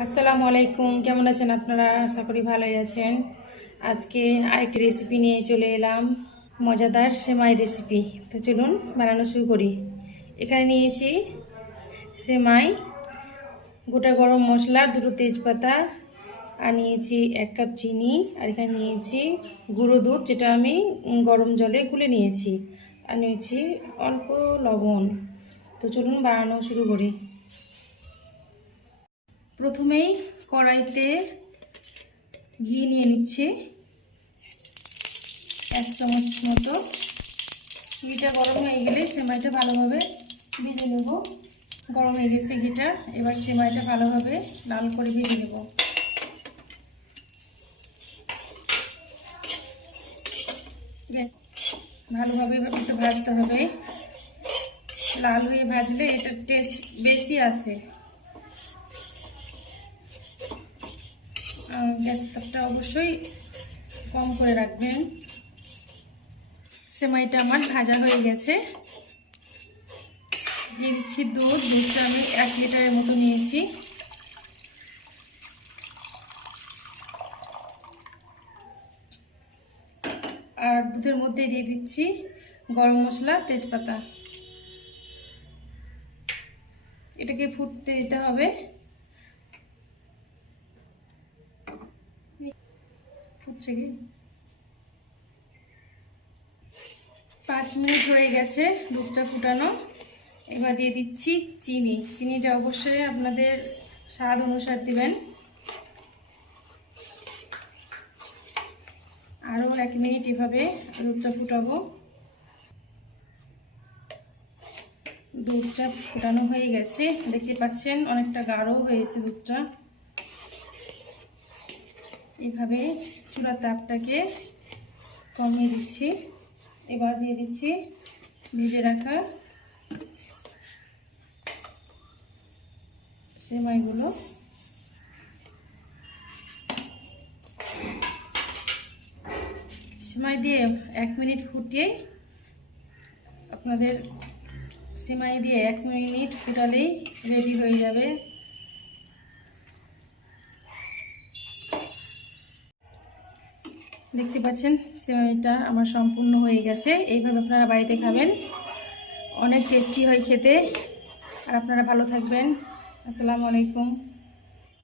আসসালামু আলাইকুম, কেমন আছেন আপনারা? আশা করি ভালোই আছেন। আজকে আরেকটি রেসিপি নিয়ে চলে এলাম, মজাদার সেমাই রেসিপি। তো চলুন বানানো শুরু করি। এখানে নিয়েছি সেমাই, গোটা গরম মশলা, দুটো তেজপাতা, আর নিয়েছি 1 কাপ চিনি, আর এখানে নিয়েছি গুঁড়ো দুধ, যেটা আমি গরম জলে গুলে নিয়েছি, আর নিয়েছি অল্প লবণ। তো চলুন বানানো শুরু করি। প্রথমেই কড়াইতে ঘি নিয়ে নিচ্ছি 1 চামচ মতো। ঘিটা গরম হয়ে গেলে সেমাইটা ভালোভাবে ভেজে নেব। গরম হয়ে গেছে ঘিটা, এবার সেমাইটা ভালোভাবে লাল করে ভেজে নেব। ভালোভাবে একটু ভাজতে হবে, লাল হয়ে ভাজলে এটার টেস্ট বেশি আসে। গ্যাস তাপটা অবশ্যই কম করে রাখবেন। সেমাইটা আমার ভাজা হয়ে গেছে। দিয়ে দিচ্ছি দুধটা আমি 1 লিটারের মতো নিয়েছি। আর দুধের মধ্যে দিয়ে দিচ্ছি গরম মশলা, তেজপাতা। এটাকে ফুটতে দিতে হবে। ফুটছে কি? 5 মিনিট হয়ে গেছে দুধটা ফুটানো। এবার দিয়ে দিচ্ছি চিনিটা অবশ্যই আপনাদের স্বাদ অনুসার দিবেন। আরও 1 মিনিট এভাবে দুধটা ফুটাবো। দুধটা ফুটানো হয়ে গেছে, দেখতে পাচ্ছেন অনেকটা গাঢ় হয়েছে দুধটা। এইভাবে চুলার তাপটাকে কমিয়ে দিচ্ছি। এবার দিয়ে দিচ্ছি ভেজে রাখা সেমাইগুলো। সেমাই দিয়ে 1 মিনিট ফুটিয়ে আপনাদের সেমাই দিয়ে 1 মিনিট ফুটালেই রেডি হয়ে যাবে। দেখতে পাচ্ছেন সেমাইটা আমার সম্পূর্ণ হয়ে গেছে। এইভাবে আপনারা বাড়িতে খাবেন, অনেক টেস্টি হয় খেতে। আর আপনারা ভালো থাকবেন। আসসালামু আলাইকুম।